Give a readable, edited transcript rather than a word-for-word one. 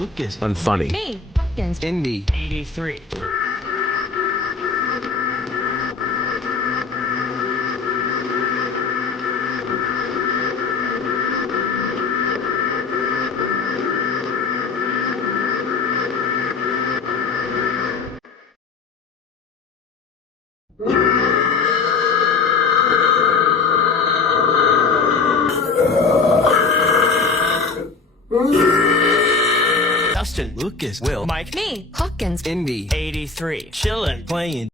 Lucas. Unfunny. Me. Hopkins. Indy. 83. Dustin. Lucas. Will. Mike. Me. Hopkins. Indy. 83. Chillin'. Playing